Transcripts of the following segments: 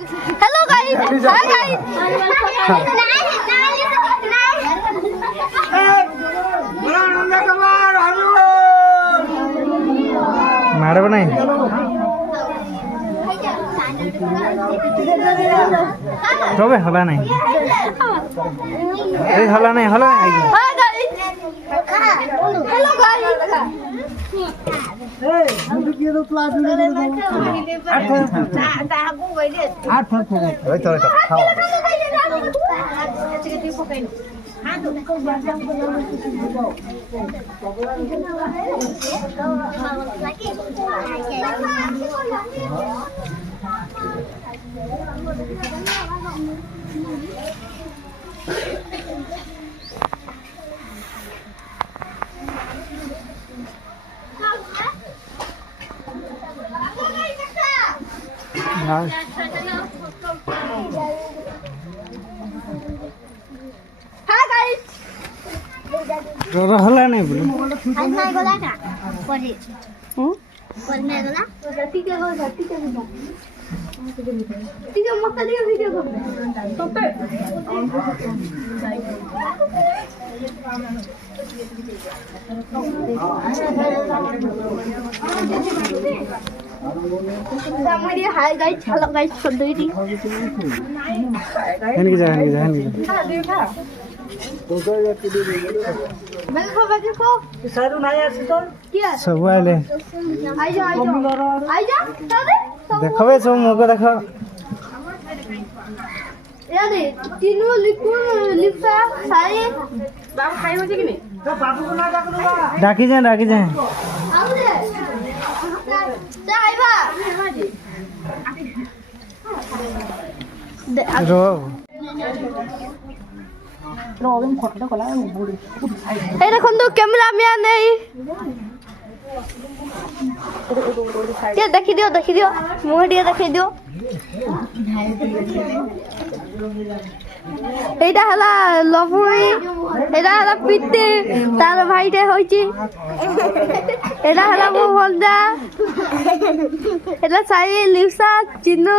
Hello guys. Hi guys. मारे बनाई तो बे हला नहीं ए हला नहीं हला Hi guys. Hello guys. Hi guys. रोरा हला नहीं बोले मैं बोला था पढ़े पढ़ में बोला ठीक है मत दियो वीडियो को मेरी हाय गाइस हेलो गाइस कर दो दी हन की जा मैं को सारू ना यार तो क्या सब आले आई जा देखबे सब मको देखो यानी तीनों लिखा सारे बाबू खाई हो कि नहीं तो बाबू को ना डाकी जाए आउ रे जा आइबा रो এই দেখুন তো ক্যামেরাম্যান নেই দেখি দিও মুহ দিয়ে দেখি দিও এইটা হলা লভুই এটা হলা পিতে তার ভাইটা হইছি এটা হলা ভলদা এটা সাই লিপসা চিনু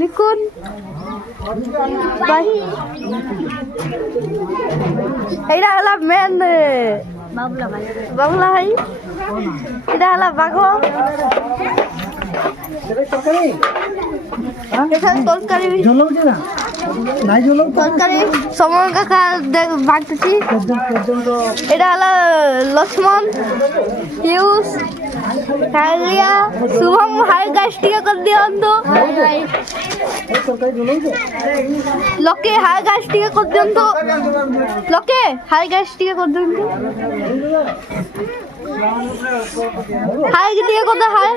লিকুন ভাই এইটা হলা মেন বাবুলা ভাই এটা হলা বাঘ তরকারি তরকারি সমর কাকা বাঁটছি এটা হলো লক্ষ্মণ পিউষ কালিয়া শুভম হাই গাছ টিকে করে দিয়ন্তু লোকে হাই গাছ টিকে করে দিয়ন্তু লোকে হাই গাছ টিকে করে দিয়ন্তু হাই টিকে করতে হাই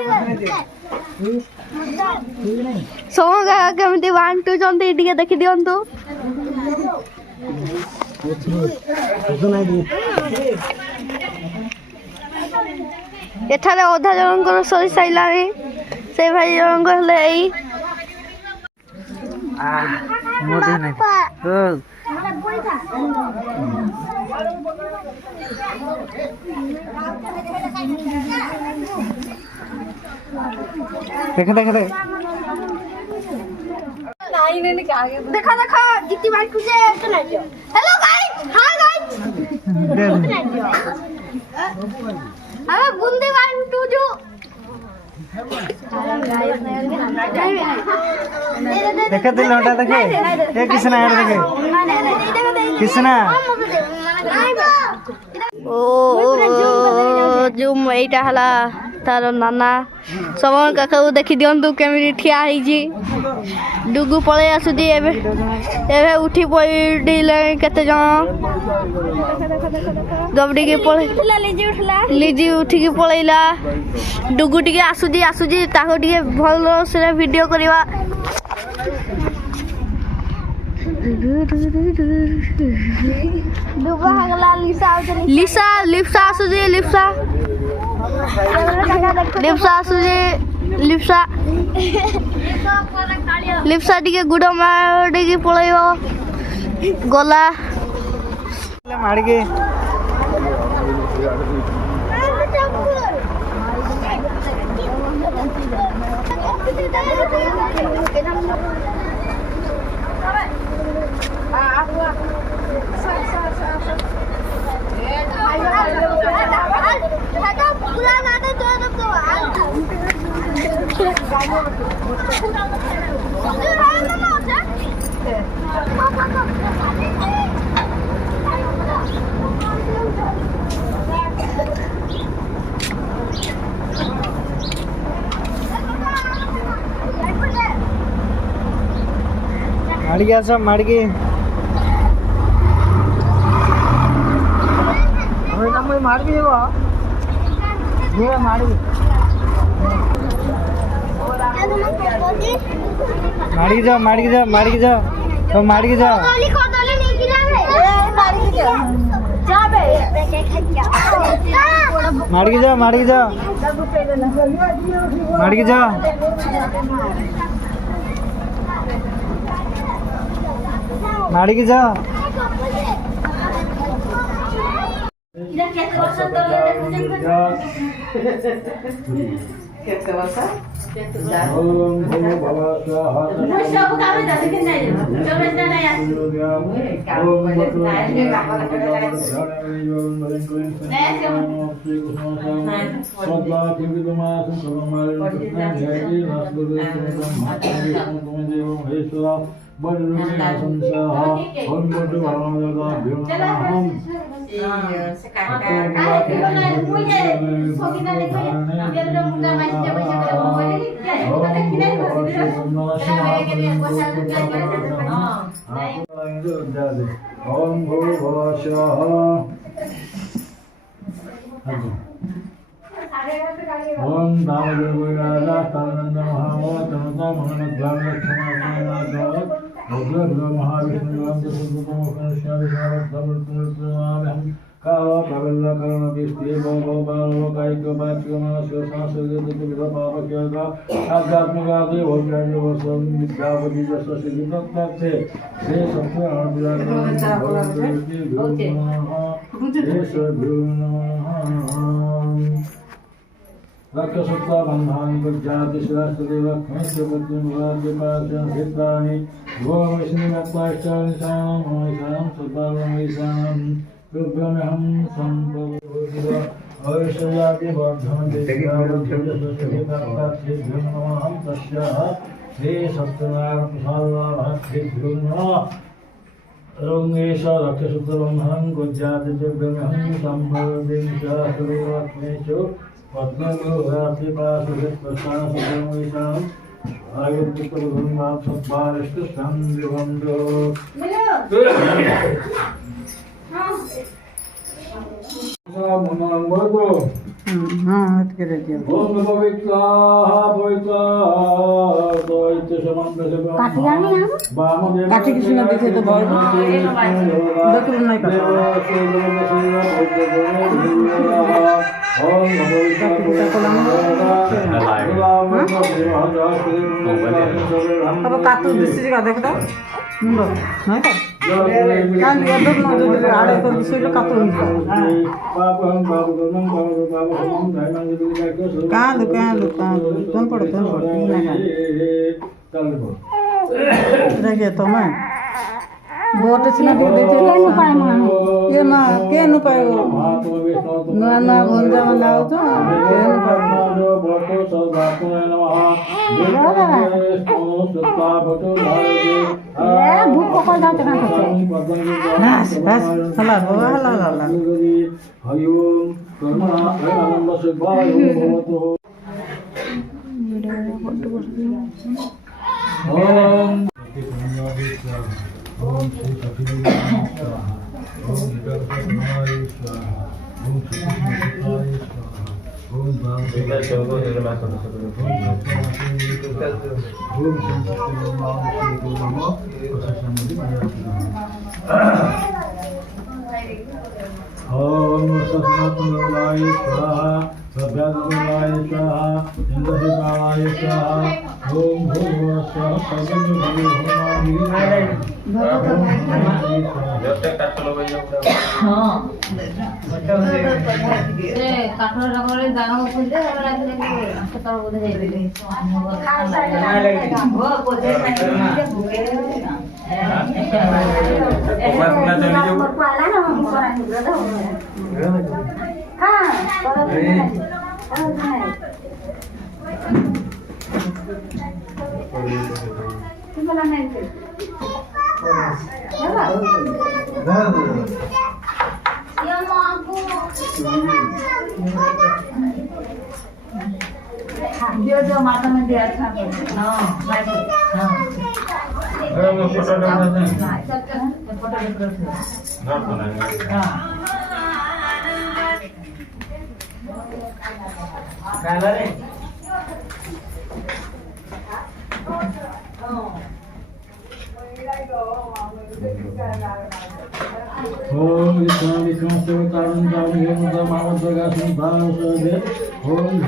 সমর কাকা কেমতি বাঁটুଛନ୍ତି ଟିକେ ଦେଖି ଦିଅନ୍ତୁ ଏଠାରେ ଅଧା ଜଣଙ୍କର ସରି ସାରିଲାଣି ସେ ଭାଇ ଜଣଙ୍କ ହେଲେ ଏଇ देखा देखा जितनी बार तुझे हेलो गाइस हाय गाइस अबे बूंदी बार तू जो देखा दिल लौटा देखे ये किसने यार देखे किसने ओ जूम एटा हला तार नाना समर काका देखी दियंतु केमिति ठिया ହେଇଛି डुगु पळै आसुदी एबे उठी पड़िले केते जण गबडी के पळे लिजी उठी के पळैला डुगु टिके आसुदी ताको टिके भल से वीडियो करबा डुगु हगला लिसा आसुदी लिप्सा टिके गुड मारिकी पळैबो गला मारिके माड़गी आस माड़गी माड़गी माड़गी माड़गी जाओ माड़गी जाओ माड़गी जाओ तो माड़गी जाओ माड़गी जाओ माड़गी जाओ माड़गी जाओ माड़गी जाओ ओम भूर्भुवः स्वः ओम दामोदरगोविंदाय रक्षसुत्वा बन्धानि गज्जाति शिरास्तदेवक्ष्मस्य पद्मविराज्यपाशंसितानि भोगविष्णुमत्वाश्चानिशानं मोहिशानं सद्भावमैशानं रुभ्यमहं सम्भवोदिव अवश्यजातिवर्धनदेशावध्यजस्वस्तिभक्ताभ्यो नमः तस्याः श्री सत्यनारायणप्रसादवाभक्तिभ्यो नमः रोंगेश रक्षसुत्रबन्धनं गज्जातिभ्यमहं सम्भवदेशास्तदेवक्ष्मेषु কাঠি কিছু না দেখে তো ভয় দেখুন নাই अब काटू दूसरी का देख दो मुंडो नहीं तो कान ये दो ना जो आड़े तो दूसरी का काटू कान तुम पढ़ो ना देखिए तो मैं बोट से ना दे देते ये ना के न पाएगो ना ना भंजा बनाओ तो के न पाएगो भूख पकड़ जाते ना बस बस हला हला हला ओम श्री कपिलाय स्वाहा ओम गणपतनाय स्वाहा ओम श्रीकृष्णाय स्वाहा ओम भागवताय स्वाहा ओम ओम सत्संगाय स्वाहा सभ्याय स्वाहा इंद्रदेवाय स्वाहा ओम भूर्भुवः स्वः जो माता में दिया था Om Vishnu Vishnu Sivataram Jam Yam Jam Amadaga Sambhava Sade Om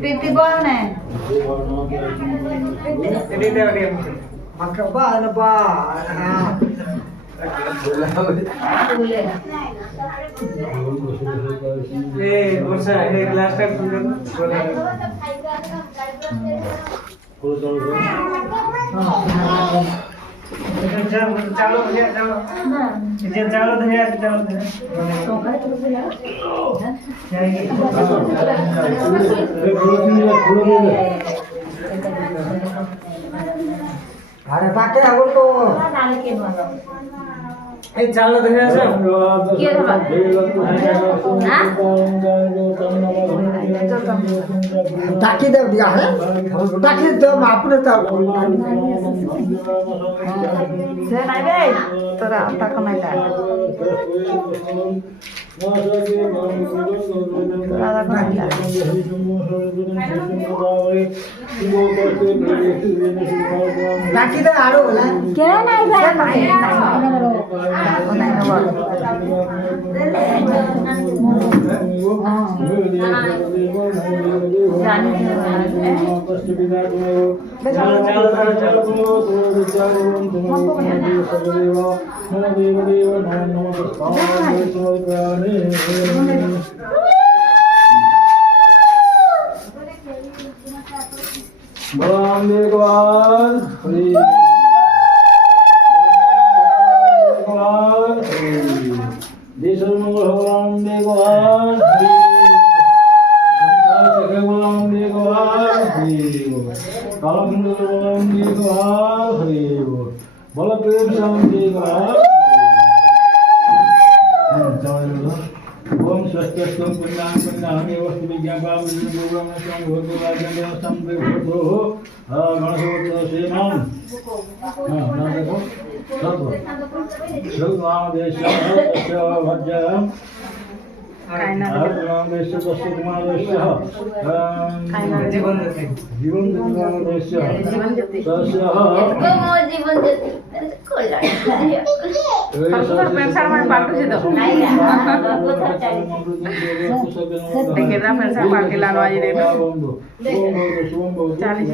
प्रीति कौन है अरे पाके आगो तो ए चाल देखा से डाकी दे दिया है डाकी दे आपने तो से नहीं बे तोरा तक नहीं था डाकी दे आरो बोला क्या नहीं ओम स्वस्ति पुण्यं पुण्यं वस्तु विज्ञापनं विज्ञापनं भूतवाजं संप्रभो गणसोत्सव सेनां ना देखो सब नाम देश तस्य भज्य देश तस्य कुमारस्य जीवन देश तस्य जीवन pensar más para tu sitio. Te queda pensar para que la no haya de Chale,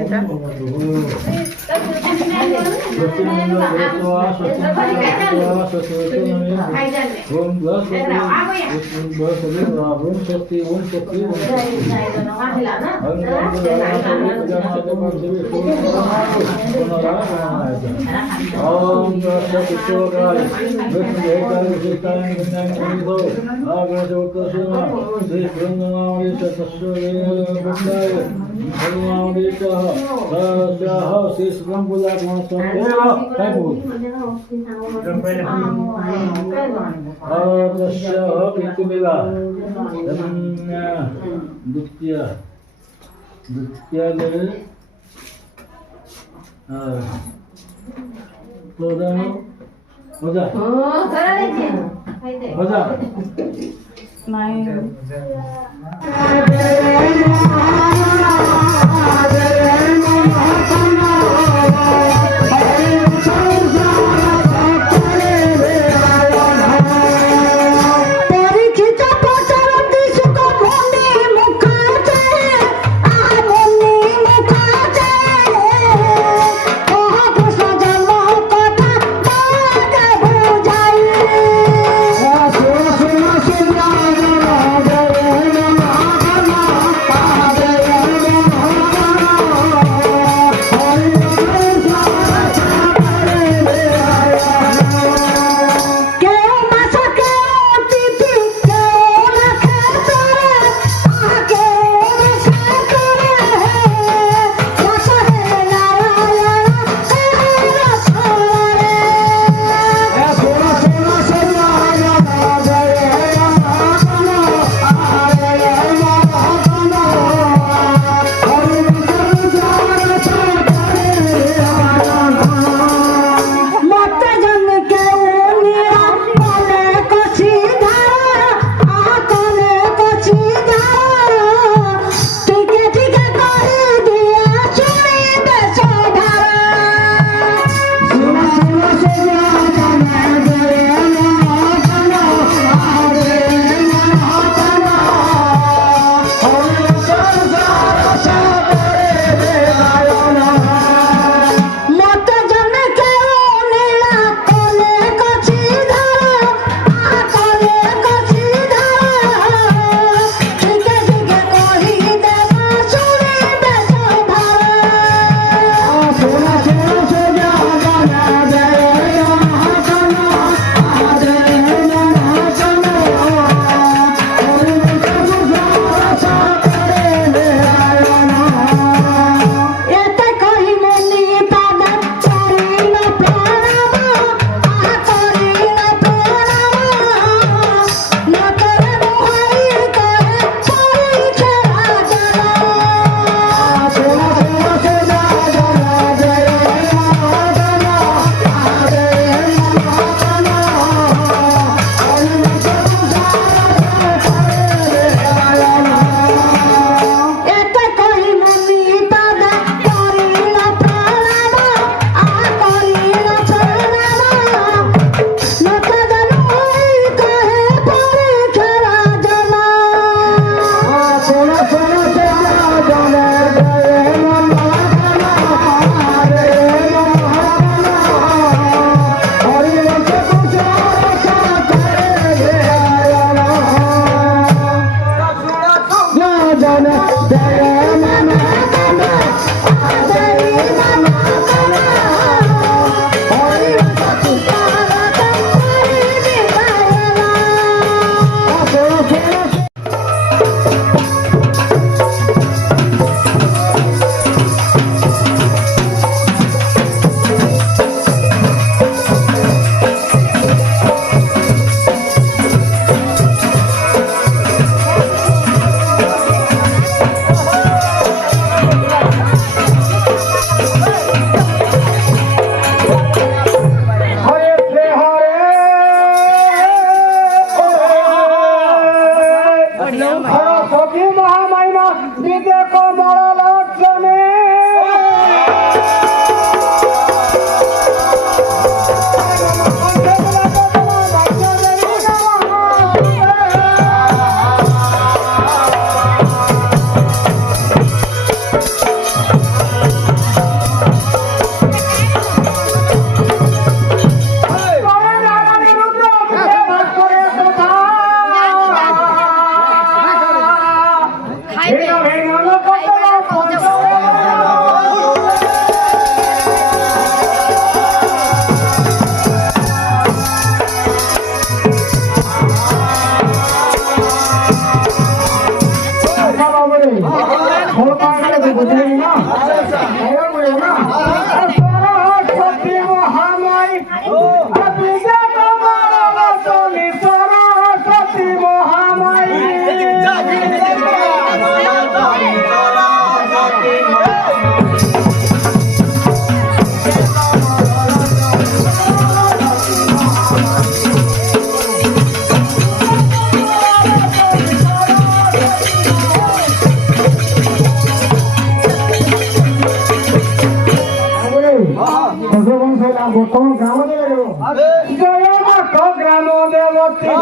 বংশ বর্তমান গ্রাম দেব জয় মাত গ্রাম দেবতী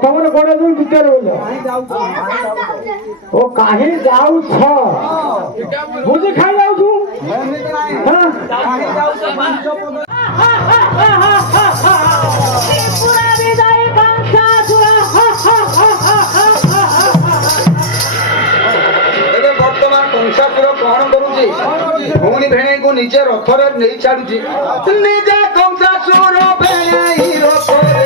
ତମର ଗୋଡେ ଦିନ ଭିତରେ ବୋଲ ଓ କାହିଁ ଯାଉଛ ବୁଝି ଖାଇ ଯାଉଛୁ ଏବେ ବର୍ତ୍ତମାନ କଂସାସୁର କଣ କରୁଛି ଭଉଣୀ ଭେଣେଇକୁ ନିଜେ ରଥରେ ନେଇ ଛାଡୁଛି ନିଜେ କଂସାସୁର ଭେଣେଇ ରଥରେ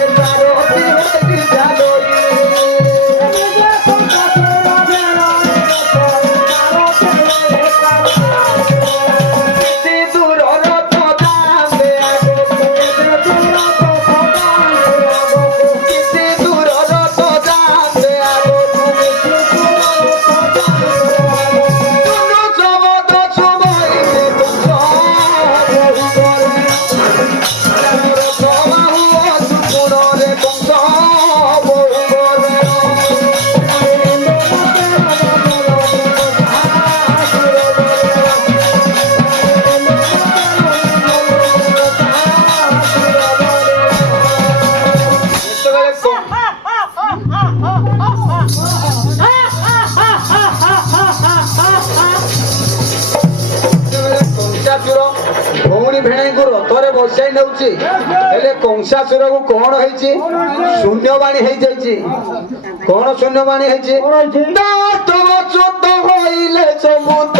ଭଉଣୀ ଭେଣେଇଙ୍କୁ ରଥରେ ବସାଇ ନେଉଛି ହେଲେ କଂସାସୁରକୁ କଣ ହେଇଛି ଶୂନ୍ୟବାଣୀ ହେଇଯାଇଛି କଣ ଶୂନ୍ୟବାଣୀ ହେଇଛି ହଇଲେ ସବୁ ତ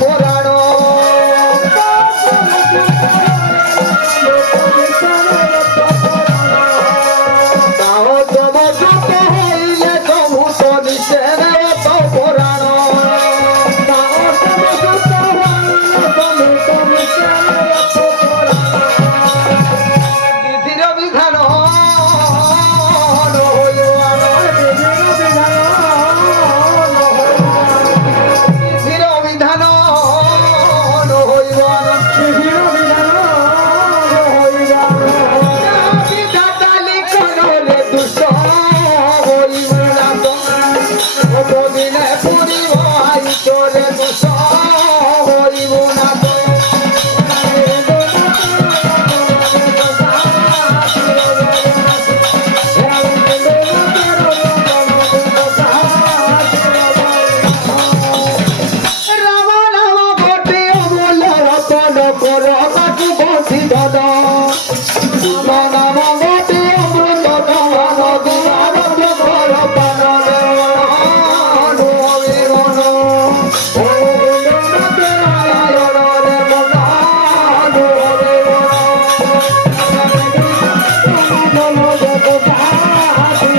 ପୁରାଣ